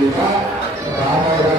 దామోదర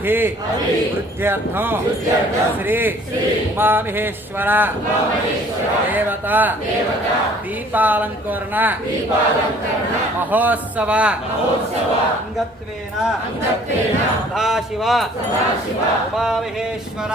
ఉమామహేశ్వర స్వామి దేవతాభ్యమ పార్వతీ గ్రామీణ అభి వృద్ధ్యర్థం శ్రీ ఉమామహేశ్వర దేవత దీపాలంకరణ మహోత్సవ అంగత్వేన సదాశివ ఉమామహేశ్వర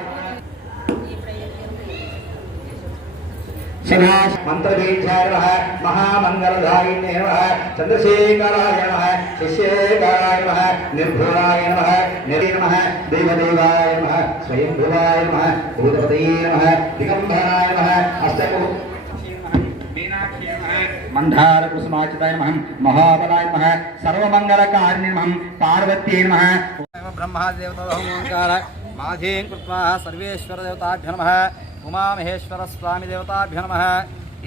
శంకరాయ నమ త్రిశూలధరాయ సదా మంత్రబీజాయ నమ మహామంగళధారిణ్యే నమ చంద్రశేఖరాయ నమ శిష్యేఖరాయ నమ నిర్భురాయ నమ నిరే నమ దేవదేవాయ నమ స్వయంభువాయ నమ భూతపతయే నమ దిగంబరాయ నమ అష్టము మందార కుసుమాచితాయ నమ మహాబలాయ నమ సర్వమంగళకారిణి నమ పార్వతీ నమ బ్రహ్మాదేవతోంకార మాధీం కృత్వా సర్వేశ్వరదేవతాభ్య నమ ఉమామహేశ్వరస్వామిదేవతాభ్య నమ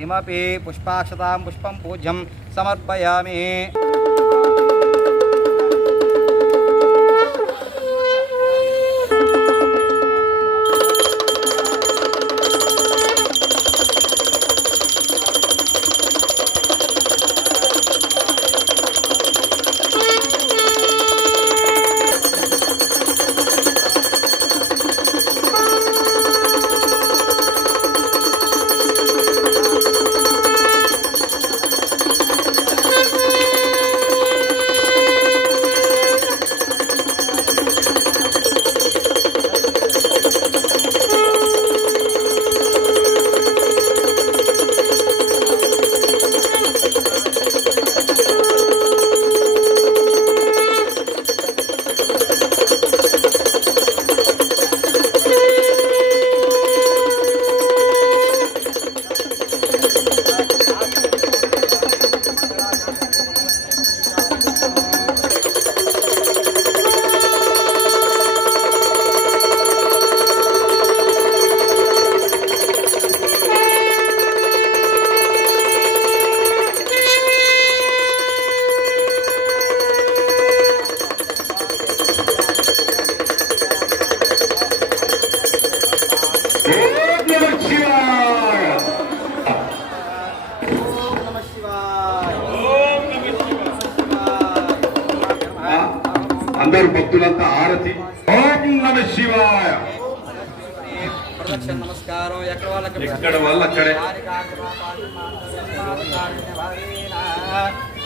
ఇమపి పుష్పాక్షతాం పుష్పం పూజ్యం సమర్పయామి ఓం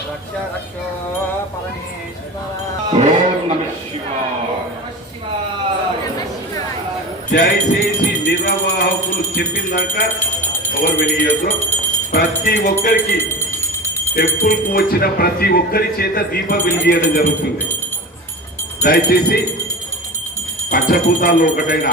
రక్ష దయచేసి నిర్వాహకులు చెప్పినాక ఎవరు వెలిగేయద్దు ప్రతి ఒక్కరికి టెంపుల్కు వచ్చిన ప్రతి ఒక్కరి చేత దీపం వెలిగేయడం జరుగుతుంది. దయచేసి పంచభూతాల్లో ఒకటైన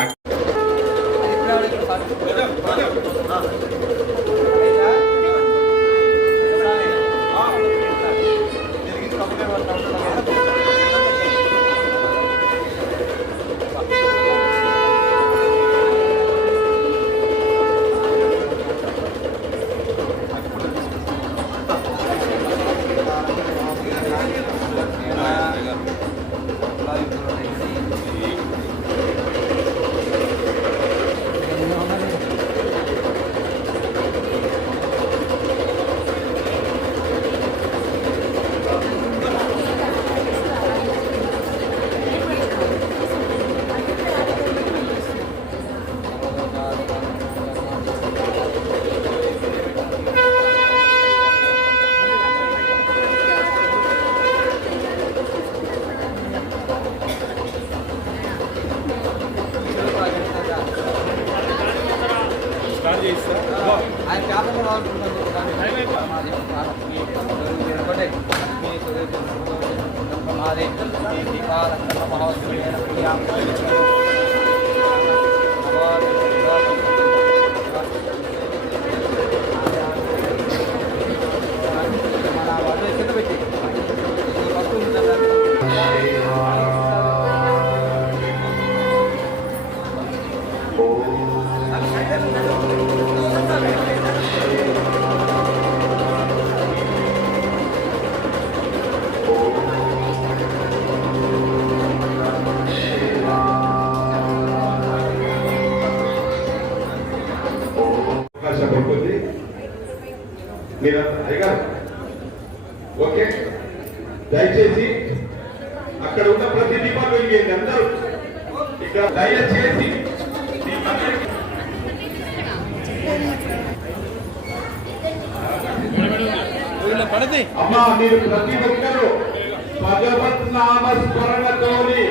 స్మరణతోని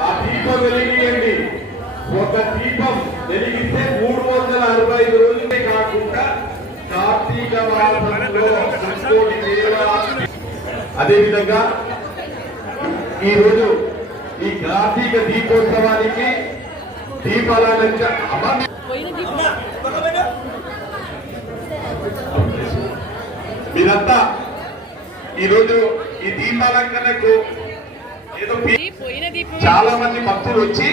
ఆ దీపం వెలిగియండి. ఒక దీపం వెలిగితే మూడు వందల అరవై ఐదు రోజులే కాకుండా కార్తీక అదేవిధంగా ఈ రోజు ఈ కార్తీక దీపోత్సవానికి దీపాలంక అమ్మ మీరంతా ఈరోజు ఈ దీపాలంకనకు చాలా మంది భక్తులు వచ్చి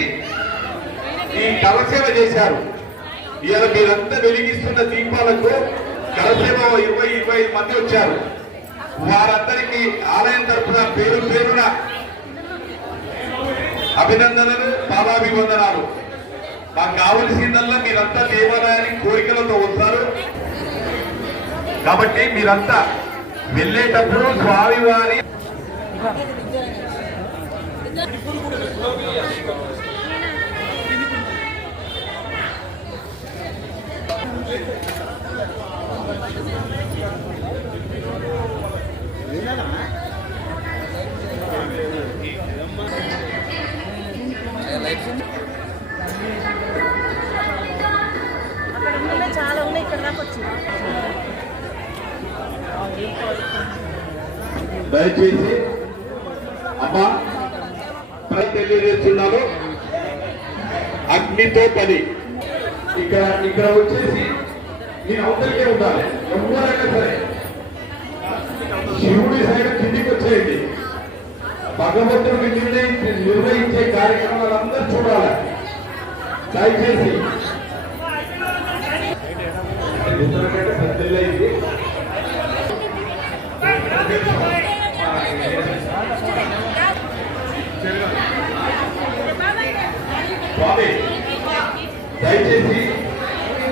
ఈ కలసేవ చేశారు. ఇవాళ మీరంతా వెలిగిస్తున్న దీపాలకు కలసేవ ఇరవై ఇరవై ఐదు మంది వచ్చారు. వారందరికీ ఆలయం తరఫున పేరు పేరున అభినందనలు పాదాభివందనాలు మాకు కావలసిందల్లా మీరంతా దేవాలయానికి కోరికలతో వస్తారు. కాబట్టి మీరంతా వెళ్ళేటప్పుడు స్వామివారి చాలా ఉన్నాయి ఇక్కడ దాకా వచ్చింది దయచేసి తెలియజేస్తున్నాను అగ్నితో పని. ఇక్కడ ఇక్కడ వచ్చేసి నేను అవతలికే ఉండాలి. ఎవరైనా సరే. శివుడి సైడ్ కిందికి వచ్చేయండి. భగవంతుడికి నిర్ణయించే నిర్వహించే కార్యక్రమాలు అందరూ చూడాలి. దయచేసి స్వామి దయచేసి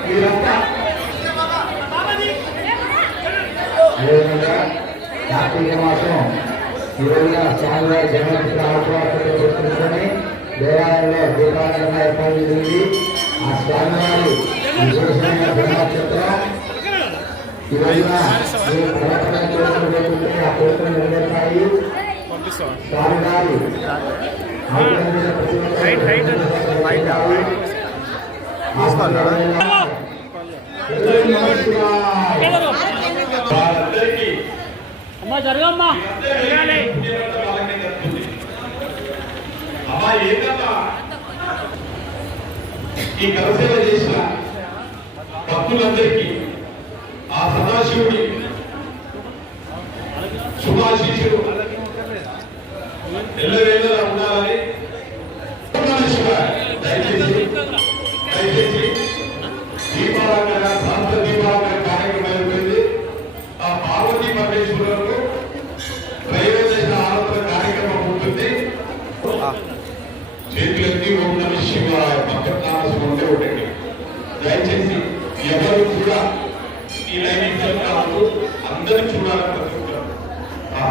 మీరంతా అదేవిధంగా కార్తీక మాసం ఈ రోజున స్వామివారి జన్మదిన పురస్కరించుకొని దేవాలయంలో దీపాలంగా ఏర్పాటు జరిగింది. ఆ స్వామివారి విశేషమైన జన్మక్షేత్రం ఈ రోజున మీరు ప్రవర్తన ఆ కోరికలు నెరవేరుతాయి స్వామివారి ఆజ్ఞాపించిన ప్రతి ఒక్క నెరవేరుతాయి. ఆ స్వామివారి ఓం నమః శివాయ. వారందరికీ అమ్మా జరగమ్మా జరగాలి అమ్మా ఏదమ్మా ఈ కరసేవ చేసిన భక్తులందరికీ ఆ సదాశివుడి శుభాశీషుడు ఎల్లవేళలా ఉండాలని ఉండాలి శివ. దయచేసి దయచేసి దీపాలంకరణ శాస్త్ర దీపాలంకరణ కార్యక్రమం అయిపోయింది ఆ పార్వతీ పరమేశ్వరులకు త్రయోదశ ఆరాధన కార్యక్రమం ఉంటుంది. చేతులెత్తి ఓం నమ శివాయ. భక్తనామస్మరణ ఉంటే ఒకటి దయచేసి ఎవరు కూడా ఈ లైనింగ్ కాదు అందరూ చూడాలని కోరుకుంటున్నాను. ఆ,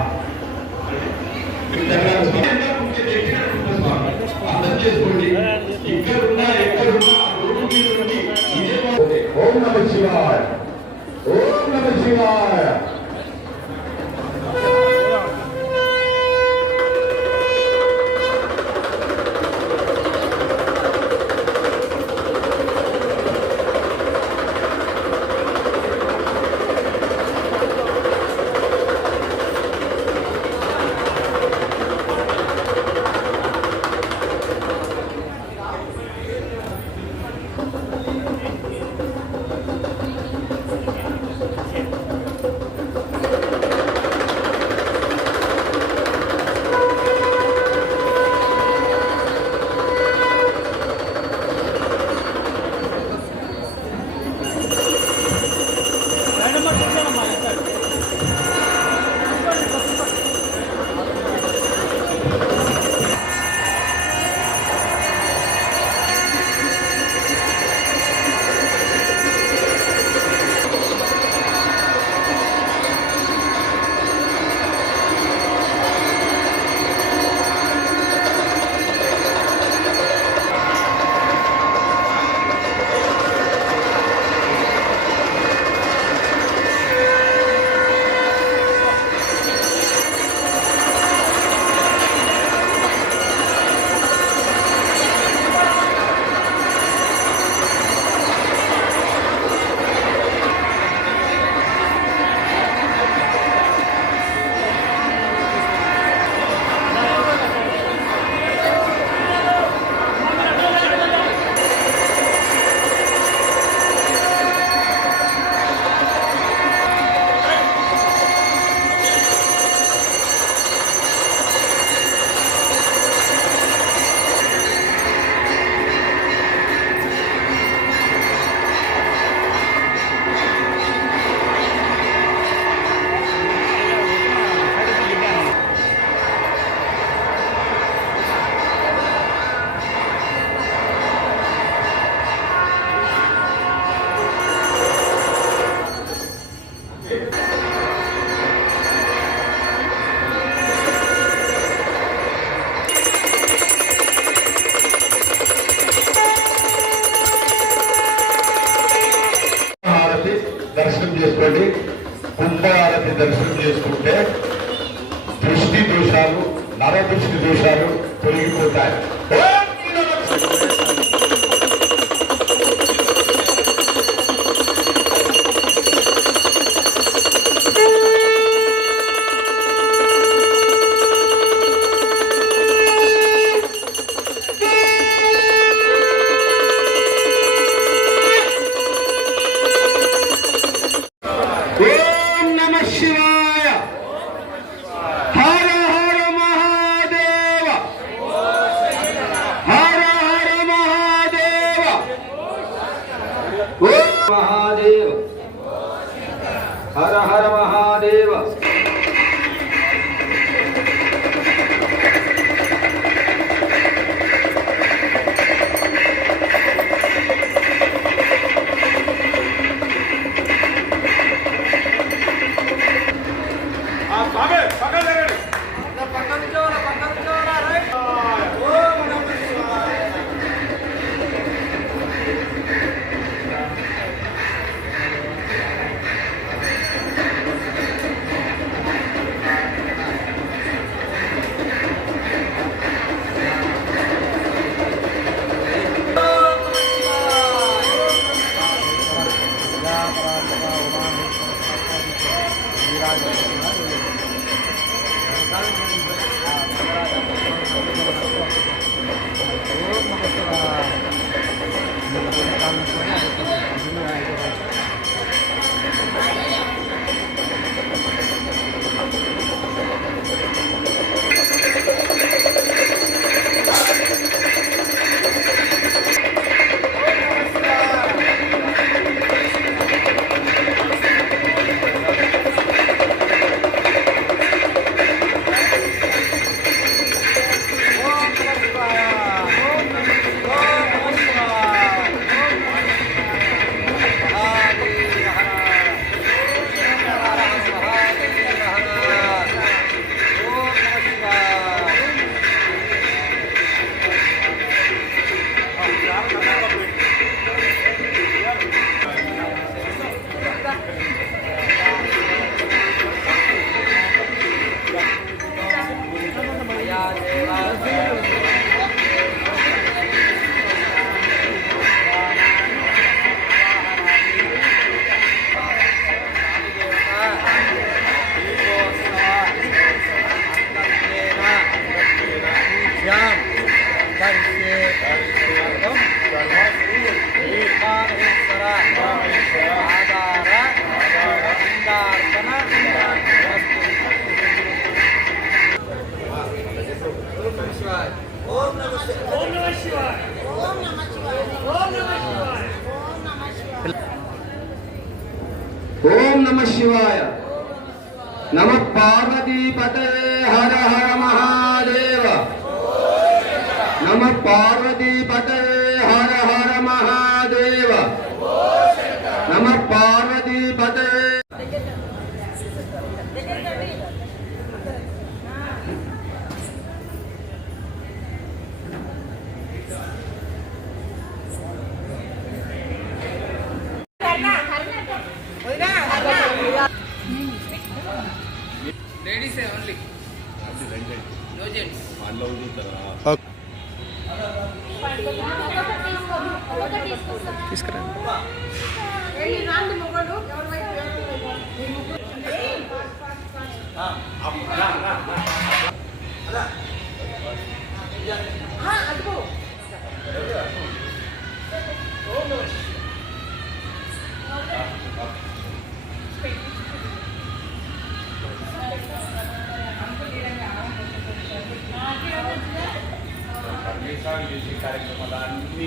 शिक्षण योजना कार्यक्रमाला आणि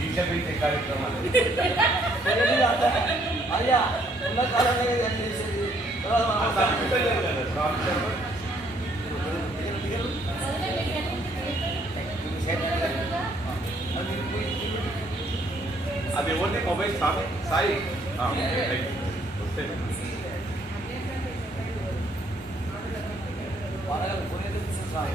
विषयीचे कार्यक्रमाला అది ఎవరిది మొబైల్ సాయి సాయి వస్తే వాళ్ళ కొనేది సాయి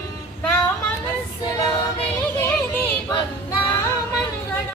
నా మనస్సులో వెలిగే దీపం